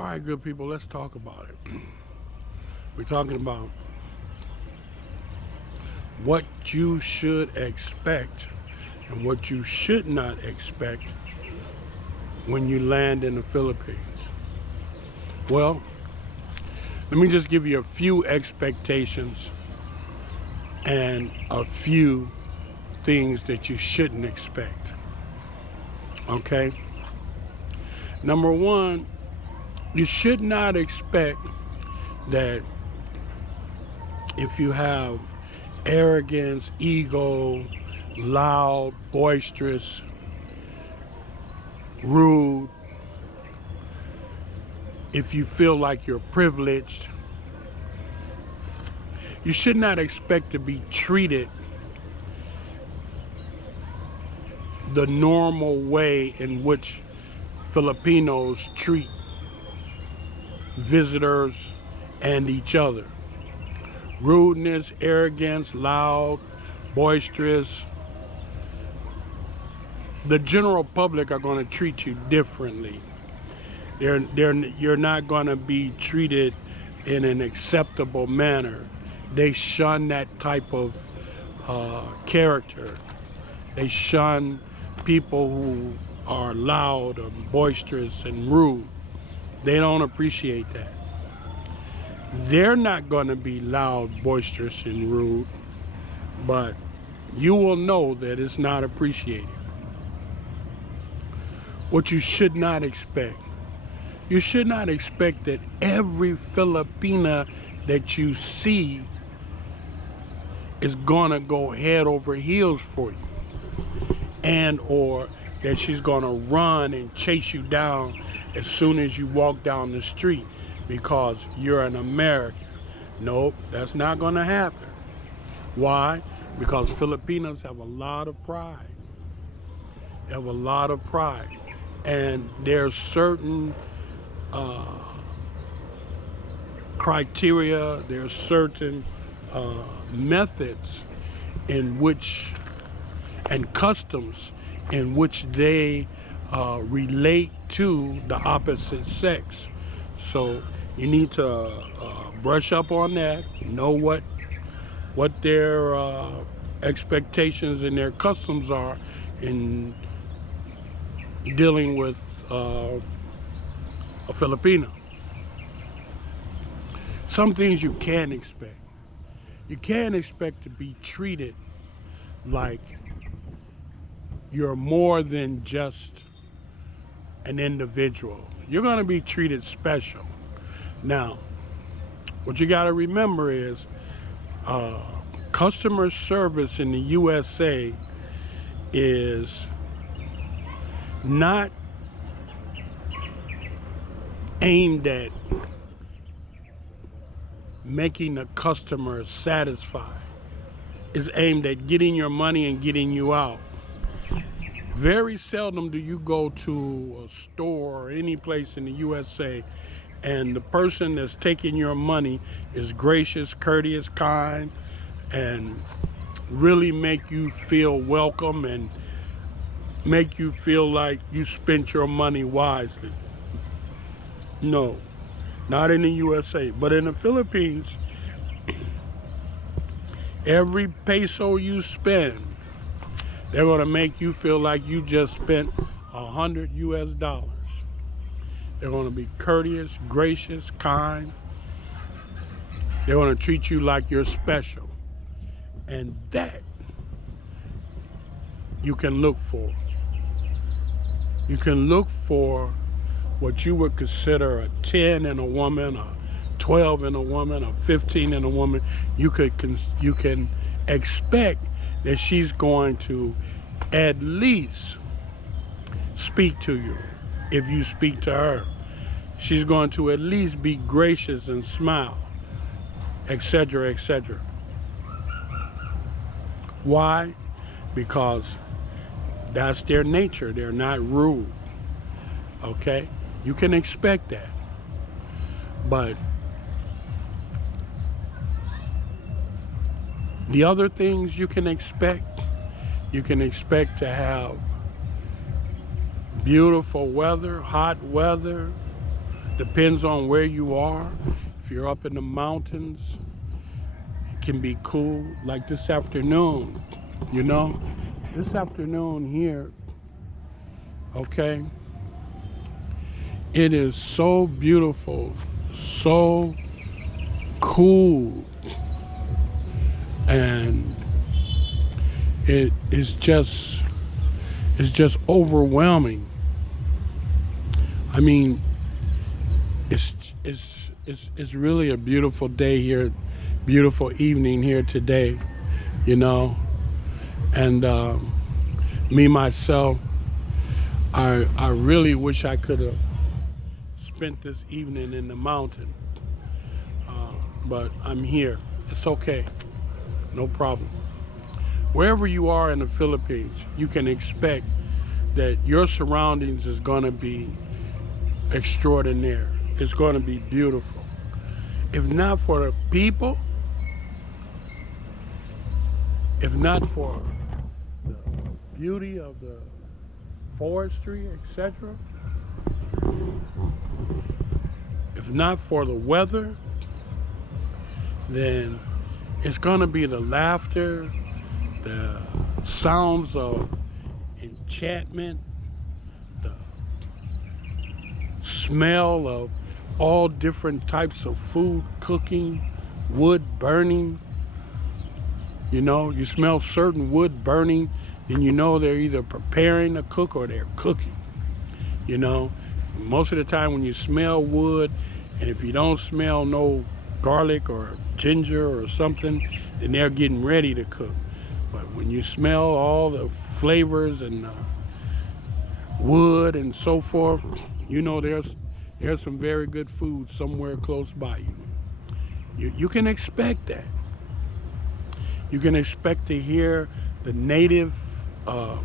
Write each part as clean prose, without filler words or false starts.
All right, good people, let's talk about it. We're talking about what you should expect and what you should not expect when you land in the Philippines. Well, let me just give you a few expectations and a few things that you shouldn't expect. Okay? Number one, you should not expect that if you have arrogance, ego, loud, boisterous, rude, if you feel like you're privileged, you should not expect to be treated the normal way in which Filipinos treat visitors and each other. Rudeness, arrogance, loud, boisterous. The general public are going to treat you differently. You're not going to be treated in an acceptable manner. They shun that type of character. They shun people who are loud and boisterous and rude. They don't appreciate that. They're not going to be loud, boisterous, and rude, but you will know that it's not appreciated. What you should not expect. You should not expect that every Filipina that you see is going to go head over heels for you, and or that she's going to run and chase you down as soon as you walk down the street because you're an American. Nope, that's not going to happen. Why? Because Filipinos have a lot of pride. They have a lot of pride. And there's certain criteria, there's certain methods in which, and customs in which they relate to the opposite sex. So you need to brush up on that, know what their expectations and their customs are in dealing with a Filipino. Some things you can't expect. You can't expect to be treated like you're more than just an individual. You're going to be treated special. Now, what you got to remember is customer service in the USA is not aimed at making the customer satisfied. It's aimed at getting your money and getting you out. Very seldom do you go to a store or any place in the USA and the person that's taking your money is gracious, courteous, kind, and really make you feel welcome and make you feel like you spent your money wisely. No, not in the USA, but in the Philippines, every peso you spend, they're going to make you feel like you just spent $100 US. They're going to be courteous, gracious, kind. They're going to treat you like you're special. And that you can look for. You can look for what you would consider a 10 in a woman, a 12 in a woman, a 15 in a woman. You can expect that she's going to at least speak to you if you speak to her. She's going to at least be gracious and smile, etc., etc. Why? Because that's their nature. They're not rude. Okay? You can expect that. But the other things you can expect to have beautiful weather, hot weather, Depends on where you are. If you're up in the mountains, it can be cool. Like this afternoon, you know, this afternoon here, okay, it is so beautiful, so cool, and it's just overwhelming. I mean, it's really a beautiful day here, beautiful evening here today, you know. And me myself, I really wish I could have spent this evening in the mountain, but I'm here. It's okay, no problem. Wherever you are in the Philippines, you can expect that your surroundings is going to be extraordinary. It's going to be beautiful. If not for the people, if not for the beauty of the forestry, etc., if not for the weather, then it's going to be the laughter, the sounds of enchantment, the smell of all different types of food cooking, wood burning. You know, you smell certain wood burning, and you know they're either preparing to cook or they're cooking. You know, most of the time when you smell wood, and if you don't smell no garlic or ginger or something, then they're getting ready to cook. But when you smell all the flavors and wood and so forth, you know there's some very good food somewhere close by you. You can expect that. You can expect to hear the native,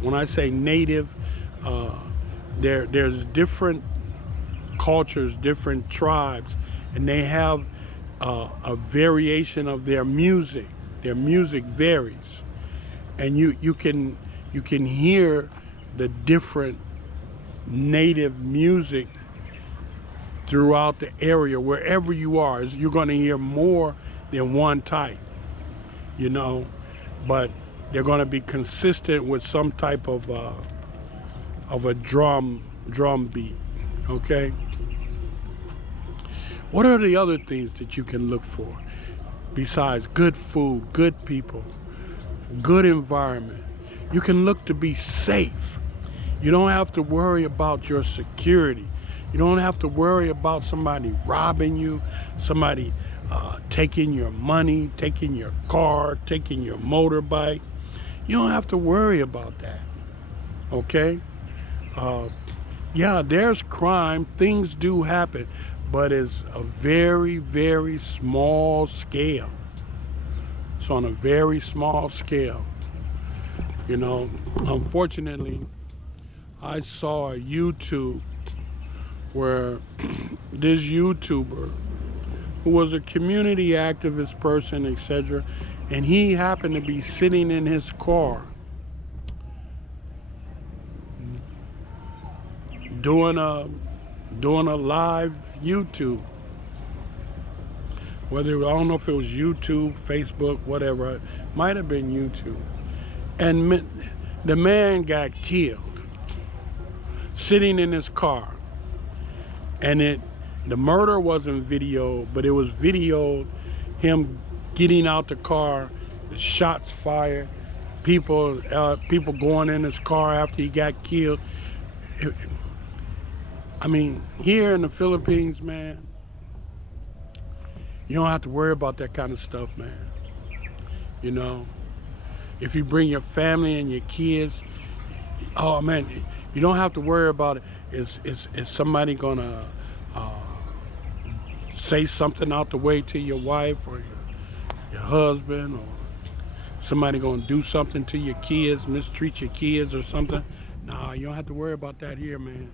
when I say native, there's different cultures, different tribes, and they have a variation of their music. Their music varies. And you can hear the different native music throughout the area. Wherever you are, you're going to hear more than one type, you know, but they're going to be consistent with some type of a drum beat. Okay. What are the other things that you can look for besides good food, good people, good environment? You can look to be safe. You don't have to worry about your security. You don't have to worry about somebody robbing you, somebody taking your money, taking your car, taking your motorbike. You don't have to worry about that. Okay? Yeah, there's crime. Things do happen, but it's a very, very small scale. It's on a very small scale. You know, unfortunately, I saw a YouTube where this YouTuber, who was a community activist person, etc., and he happened to be sitting in his car doing a live YouTube. I don't know if it was YouTube, Facebook, whatever. It might have been YouTube. And the man got killed sitting in his car. And the murder wasn't videoed, but it was videoed him getting out the car, the shots fired, people going in his car after he got killed. I mean, here in the Philippines, man, you don't have to worry about that kind of stuff, man. You know, if you bring your family and your kids, oh man, you don't have to worry about it. Is somebody gonna say something out the way to your wife or your husband, or somebody gonna do something to your kids, mistreat your kids or something? Nah, you don't have to worry about that here, man.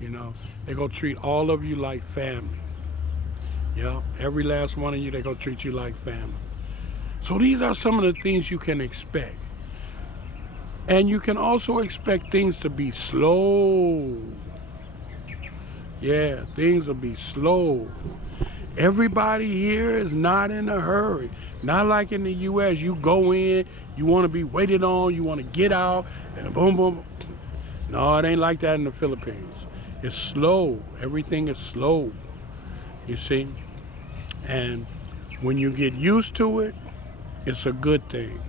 You know, they're gonna treat all of you like family. Yeah, every last one of you, they're gonna treat you like family. So these are some of the things you can expect. And you can also expect things to be slow. Yeah, things will be slow. Everybody here is not in a hurry. Not like in the US. You go in, you want to be waited on, you want to get out, and boom, boom. No, it ain't like that in the Philippines. It's slow. Everything is slow, you see? And when you get used to it, it's a good thing,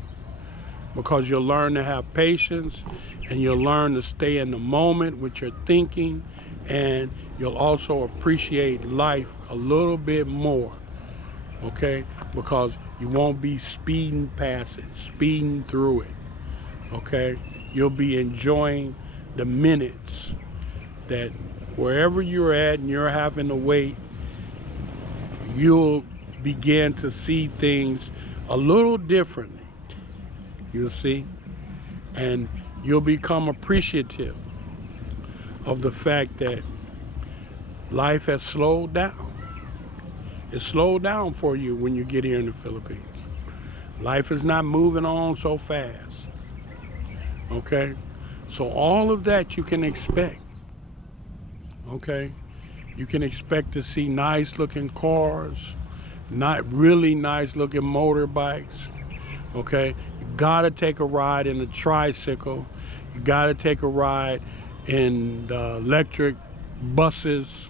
because you'll learn to have patience, and you'll learn to stay in the moment with your thinking, and you'll also appreciate life a little bit more, okay? Because you won't be speeding past it, speeding through it, okay? You'll be enjoying the minutes that wherever you're at and you're having to wait, you'll begin to see things a little differently, you'll see, and you'll become appreciative of the fact that life has slowed down. It's slowed down for you when you get here in the Philippines. Life is not moving on so fast, okay? So all of that you can expect, okay? You can expect to see nice looking cars, not really nice looking motorbikes, okay? You gotta take a ride in a tricycle. You gotta take a ride in the electric buses,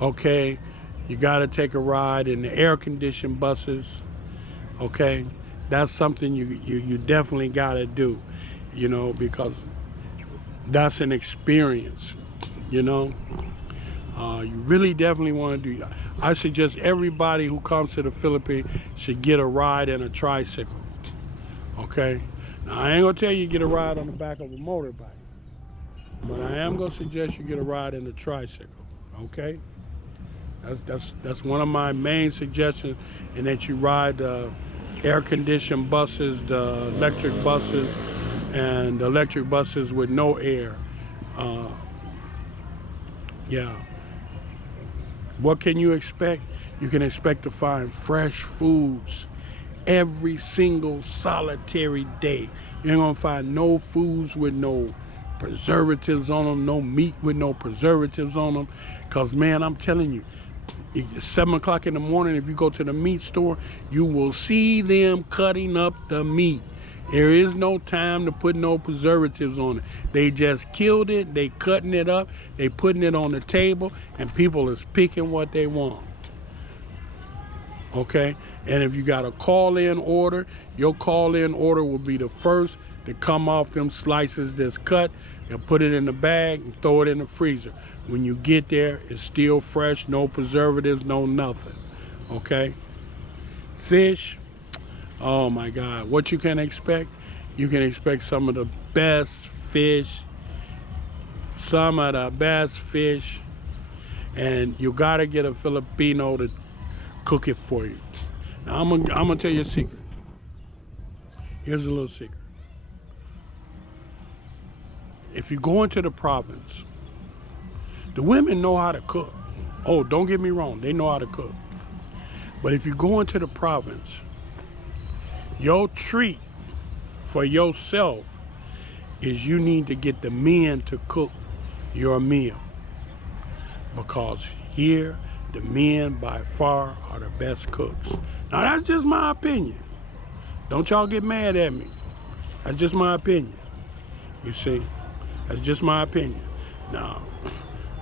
okay? You gotta take a ride in the air-conditioned buses, okay? That's something you definitely gotta do, you know, because that's an experience, you know? You really definitely want to do. I suggest everybody who comes to the Philippines should get a ride in a tricycle, okay? Now, I ain't gonna tell you get a ride on the back of a motorbike, but I am gonna suggest you get a ride in a tricycle, okay? That's one of my main suggestions, and that you ride the air-conditioned buses, the electric buses, and the electric buses with no air. Yeah. What can you expect? You can expect to find fresh foods every single solitary day. You ain't gonna find no foods with no preservatives on them, no meat with no preservatives on them. Cause man, I'm telling you, it's 7 o'clock in the morning, if you go to the meat store, you will see them cutting up the meat. There is no time to put no preservatives on it. They just killed it, they cutting it up, they putting it on the table, and people is picking what they want. Okay? And if you got a call-in order, your call-in order will be the first to come off them slices that's cut. They'll put it in the bag and throw it in the freezer. When you get there, it's still fresh, no preservatives, no nothing. Okay? Fish. Oh my God, what you can expect? You can expect some of the best fish, and you gotta get a Filipino to cook it for you. Now I'm gonna tell you a secret. Here's a little secret. If you go into the province, the women know how to cook. Oh, don't get me wrong, they know how to cook. But if you go into the province, your treat for yourself is you need to get the men to cook your meal, because here the men by far are the best cooks. Now that's just my opinion. Don't y'all get mad at me. That's just my opinion. You see, that's just my opinion. Now,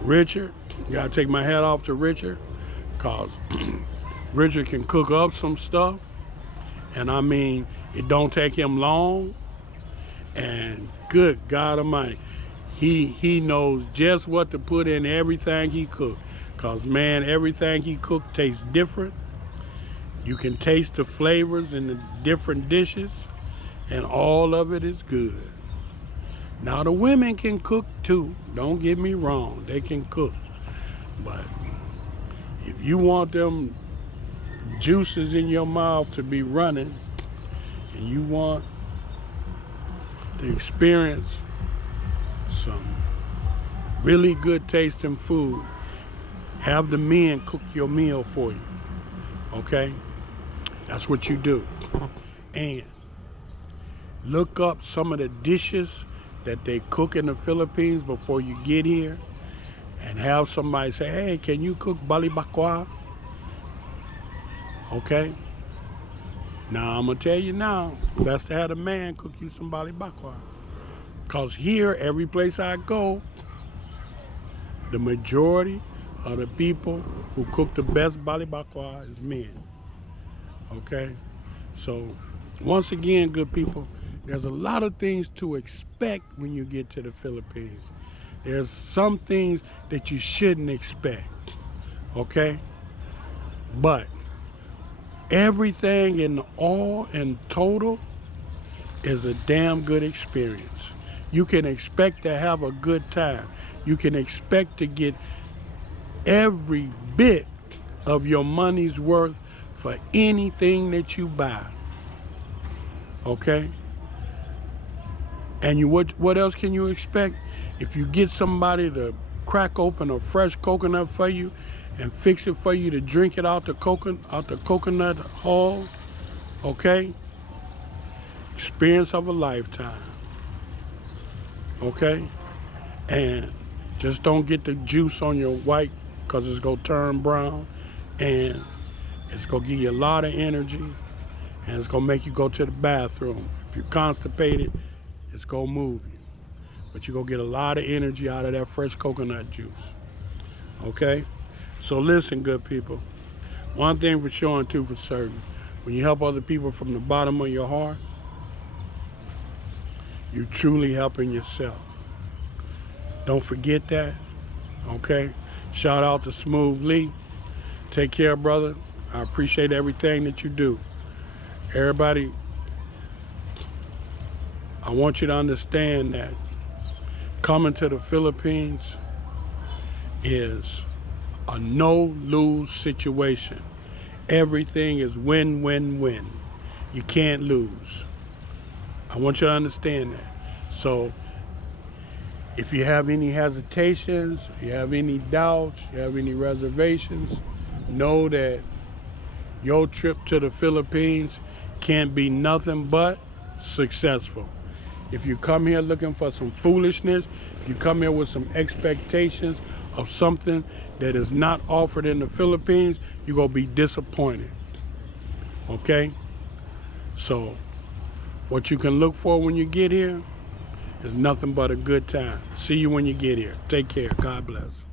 Richard, gotta take my hat off to Richard, because Richard can cook up some stuff. And I mean, it don't take him long, and good God Almighty, he knows just what to put in everything he cooked. Cause man, everything he cooked tastes different. You can taste the flavors in the different dishes, and all of it is good. Now the women can cook too, don't get me wrong, they can cook. But if you want them juices in your mouth to be running, and you want to experience some really good tasting food, have the men cook your meal for you, okay? That's what you do. And look up some of the dishes that they cook in the Philippines before you get here. and have somebody say, hey, can you cook bali bakwa? Okay? Now, I'm going to tell you now, best to have a man cook you some bali bakwa. Because here, every place I go, the majority of the people who cook the best bali bakwa is men. Okay? So, once again, good people, there's a lot of things to expect when you get to the Philippines. There's some things that you shouldn't expect. Okay? But everything in all and total is a damn good experience. You can expect to have a good time. You can expect to get every bit of your money's worth for anything that you buy. Okay? And what else can you expect? If you get somebody to crack open a fresh coconut for you and fix it for you to drink it out the coconut hull, okay? Experience of a lifetime. Okay? And just don't get the juice on your white, because it's gonna turn brown, and it's gonna give you a lot of energy, and it's gonna make you go to the bathroom. If you're constipated, it's gonna move you. But you're gonna get a lot of energy out of that fresh coconut juice. Okay? So listen, good people. One thing for sure and two for certain. When you help other people from the bottom of your heart, you're truly helping yourself. Don't forget that. Okay? Shout out to Smooth Lee. Take care, brother. I appreciate everything that you do. Everybody, I want you to understand that coming to the Philippines is a no-lose situation. Everything is win-win-win. You can't lose. I want you to understand that. So if you have any hesitations, you have any doubts, you have any reservations, know that your trip to the Philippines can be nothing but successful. If you come here looking for some foolishness, if you come here with some expectations of something that is not offered in the Philippines, you're going to be disappointed. Okay? So, what you can look for when you get here is nothing but a good time. See you when you get here. Take care. God bless.